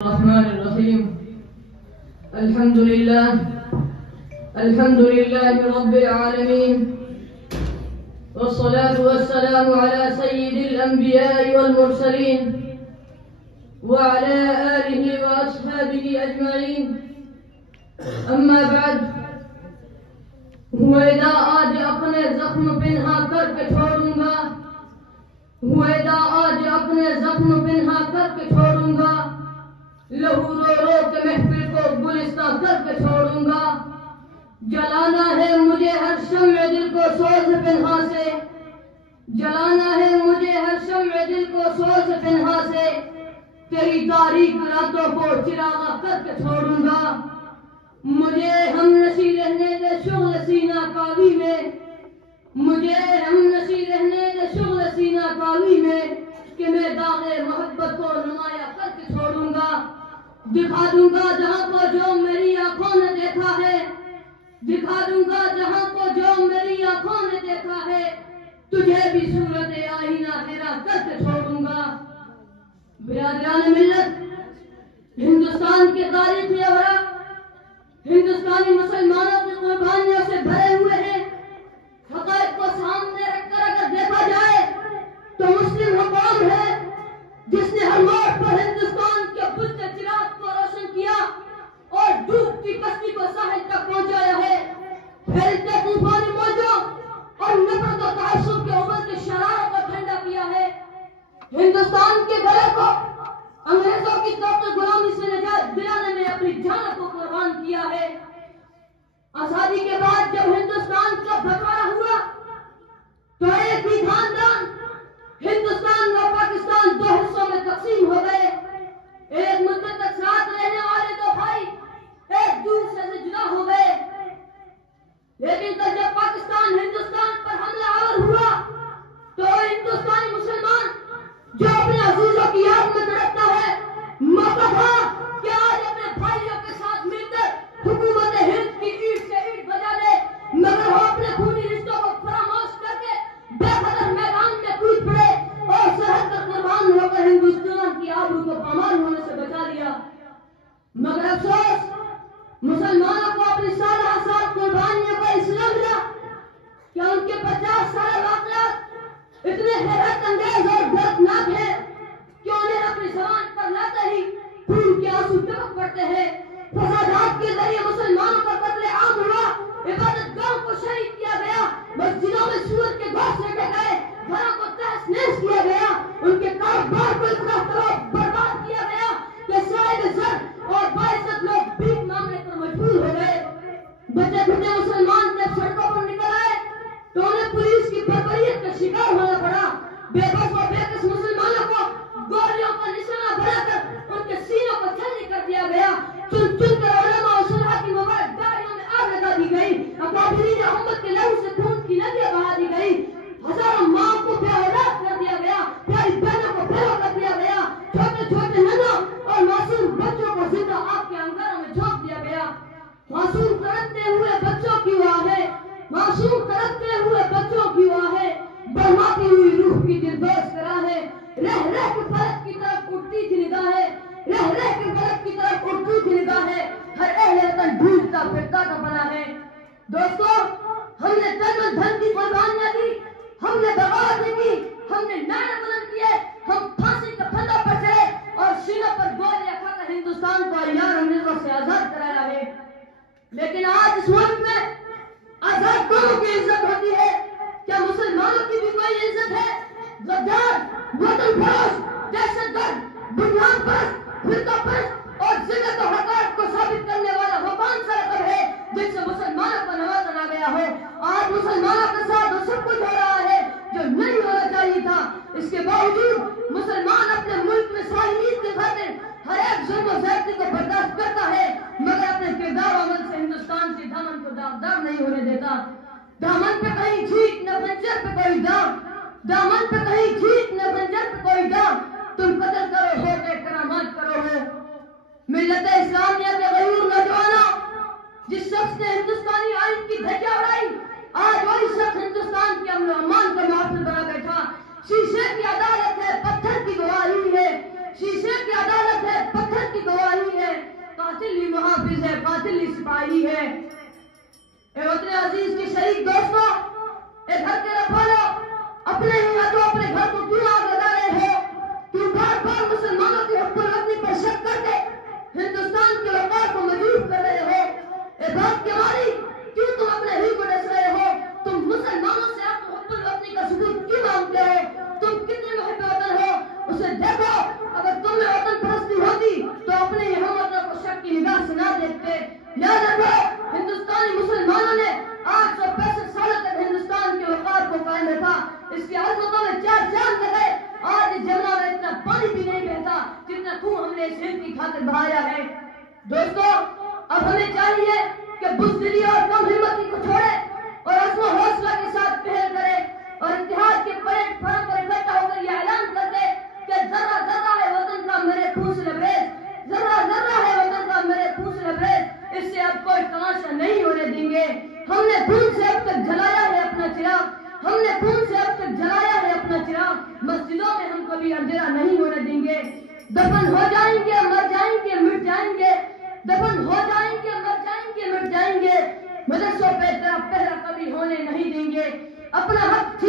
الرحمن الرحيم. الحمد لله رب العالمين، والصلاة والسلام على سيد الأنبياء والمرسلين وعلى آله وأصحابه أجمعين. أما بعد، ہوئیدا آج اپنے زخم پنہا کر کے چھوڑوں گا، ہوئیدا آج اپنے زخم پنہا کر کے چھوڑوں گا، لہو رو رو کے محفل کو گلستہ کر کے چھوڑوں گا. جلانا ہے مجھے ہر شمع دل کو سوز پنہا سے، جلانا ہے مجھے ہر شمع دل کو سوز پنہا سے، تیری تاریک راتوں کو چراغا کر کے چھوڑوں گا. مجھے ہم نشی رہنے دے شغل سینہ کاوی میں، مجھے ہم نشی رہنے دے شغل سینہ کاوی میں، کہ میں داغ محبت کو نمایاں کر کے چھوڑوں گا. دکھا دوں گا جہاں کو جو میری آنکھوں نے دیکھا ہے، دکھا دوں گا جہاں کو جو میری آنکھوں نے دیکھا ہے، تجھے بھی صورت آئینہ حیرا کر کے چھوڑوں گا. برادران ملت، ہندوستان کی تاریخی اوراق ہندوستانی مسلمانوں کی قربانیوں سے بھرے ہوئے ہیں. حقائق کو سامنے رکھ کر اگر دیکھا جائے تو مسلم وہ قوم ہے جس نے ہر موڑ پر ہندوستان کے بجھتے چراغ کو روشن کیا اور ڈوبتی کشتی کو ساحل تک پہنچایا ہے. پھیلتے طوفانی موجوں اور نفرت و تعصب کے ابلتے شراروں کو ٹھنڈا کیا ہے. ہندوستان کے گلے کو انگریزوں کی طاقت غلامی سے نجات دلانے میں اپنی جان کو قربان کیا ہے. آزادی کے بعد جب ہندوستان کا بٹوارا ہوا تو ایک ہی خاندان ہندوستان اور پاکستان دو حصوں میں تقسیم ہو گئے. ایک مدت تک ساتھ رہنے والے دو بھائی ایک دوسرے سے جدا ہو گئے، لیکن جب پاکستان ہندوستان پر حملہ آور ہوا تو ہندوستانی مسلمان جو اپنے عزیزوں کی یاد میں تڑپتا ہے، موقع تھا کہ آج اپنے بھائیوں کے ساتھ مل کر حکومت ہند کی اینٹ سے اینٹ بجا لے، مگر وہ اپنے خونی رشتوں کو فراموش کر کے بے قدر میدان میں کود پڑے اور سرحد پر قربان ہو کر ہندوستان کی آبرو کو پامال ہونے سے بچا لیا. مگر افسوس، مسلمانوں کو اپنی سالہ سال قربانیوں کا اسلام ملا کہ ان کے 50 سالہ واقعات اتنے حیرت انگیز اور دردناک ہیں کہ انہیں اپنی زبان پر لاتے ہی خون کے آنسو ٹپک پڑتے ہیں. فسادات کے ذریعے مسلمانوں کا قتل عام ہوا، عبادت گاہوں کو شہید کیا گیا، مسجدوں میں سور کے گوشت رکھے گئے، گھروں کو تہس نہس کیا گیا، ان کے کاروبار کو اتنا برباد کیا گیا کہ صاحب زر اور باعزت لوگ بھیک مانگنے پر مجبور ہو گئے. بچے بچے مسلمان جب سڑکوں پر نکل آئے تو انہیں پولیس کی بربریت کا شکار ہونا پڑا. بے بس و بے کس مسلمانوں کو گولیوں کا نشانہ بنا کر ان کے سینوں کو چھلنی کر دیا گیا. چن چن کر علماء و صلحاء کی مبارک داڑھیوں میں آگ لگا دی گئی، اکابرین امت کے لہو سے خون کی ندیاں بہا دی گئی. ہزاروں ماں کو بے اولاد کر دیا گیا، پیاری بہنوں کو بیوہ کر دیا گیا، چھوٹے چھوٹے ننھوں اور معصوم بچوں کو زندہ آگ کے انگاروں میں جھونک دیا گیا. معصوم تڑپتے ہوئے بچوں کی آہیں، معصوم تڑپتے ہوئے بچوں کی آہیں، بہماتی ہوئی روح کی دلدوز کراہیں، رہ رہ کے فلک کی طرف اٹھتی تھی نگاہیں، رہ رہ کے فلک کی طرف اٹھتی تھی نگاہیں، ہر اہل وطن ڈھونڈتا پھرتا کا بنا ہے. دوستو، ہم نے تن من دھن کی قربانیاں دی، ہم نے بغاوتیں کی، ہم نے نعرے بلند کیے، ہم پھانسی کا پھندا پر چڑھے اور سینوں پر گولیاں کھا کر ہندوستان کو ایار انگریزوں سے آزاد کرایا ہے. لیکن آج اس ملک میں آزاد قوموں کی عزت ہوتی ہے، کیا مسلمانوں کی بھی کوئی عزت ہے؟ غدار، وطن فروش، دہشت گرد، بنیاد پرست، فرقہ پرست اور ذلت و حقارت کو ثابت کرنے والا وہ کون سا رقم ہے جن سے مسلمانوں کو نوازا نہ گیا ہو؟ آج مسلمانوں کے ساتھ وہ سب کچھ ہو رہا ہے جو نہیں ہونا چاہیے تھا. اس کے باوجود مسلمان اپنے ملک میں سالمیت کی خاطر ہر ایک ظلم و زیادتی کو برداشت کرتا ہے، مگر اپنے کردار و عمل سے ہندوستان کے دامن کو داغدار نہیں ہونے دیتا. دامن پہ کہیں جھیٹ نہ بنجر پہ کوئی دام، دامن پہ کہیں جھیٹ نہ بنجر پہ کوئی دام، تم قتل کرو ہو کے کرامات کرو ہو. ملت اسلامیہ کے غیور نوجوانوں، جس شخص نے ہندوستانی آئین کی دھجیاں اڑائی، آج وہی شخص ہندوستان کے امن و امان کا محافظ بنا بیٹھا. شیشے کی عدالت ہے، پتھر کی گواہی ہے، شیشے کی عدالت ہے، پتھر کی گواہی قاتل ہی محافظ ہے، قاتل ہی سپاہی ہے۔ اے وطن عزیز کے شہید دوستوں، اے گھر کے رکھوالو، اپنے ہی ہاتھوں اپنے گھر کو کیوں آگ لگا رہے ہو؟ کیوں بار بار مسلمانوں کے حب الوطنی پر شک کر کے ہندوستان کے وقار کو مجروح کر رہے ہو؟ اے بات کے ماری کیوں تم اپنے ہی کو ڈس رہے ہو؟ تم مسلمانوں سے آپ حب الوطنی کا ثبوت کیوں مانگتے ہو؟ تم کتنے محب وطن ہو؟ اسے دیکھو، اگر تم میں وطن پرستی ہوتی تو اپنے ہی ہم وطنوں کو شک کی نگاہ سے نہ دیکھتے۔ یاد رکھو، ہندوستانی مسلمانوں نے 865 سالوں تک ہندوستان کے وقار کو قائم رکھا۔ اس کی عظمتوں میں 4 چاند لگے۔ آج اس جمنا میں اتنا پانی بھی نہیں بہتا جتنا خون ہم نے اس ہند کی خاطر بہایا ہے۔ دوستو، اب ہمیں چاہیے کہ بزدلی اور کم ہمتی کو چھوڑے اور عزم و حوصلہ کے ساتھ پہل کرے اور اتحاد کے پلیٹ فارم پر اکٹھا ہو کر یہ اعلان کر دے کہ ذرہ ذرہ ہے وطن کا میرے خون سے لبریز، ذرہ ذرہ ہے وطن کا میرے خون سے لبریز۔ اس سے اب کوئی تماشا نہیں ہونے دیں گے۔ ہم نے خون سے اب تک جلایا ہے اپنا چراغ، ہم نے خون سے اب تک جلایا ہے اپنا چراغ، مسجدوں میں ہم کبھی اندھیرا نہیں ہونے دیں گے۔ دفن ہو جائیں گے، مر جائیں گے، مٹ جائیں گے، دفن ہو جائیں گے، مر جائیں گے، مٹ جائیں گے، مدرسوں پہ تیرا پہرا کبھی ہونے نہیں دیں گے۔ اپنا حق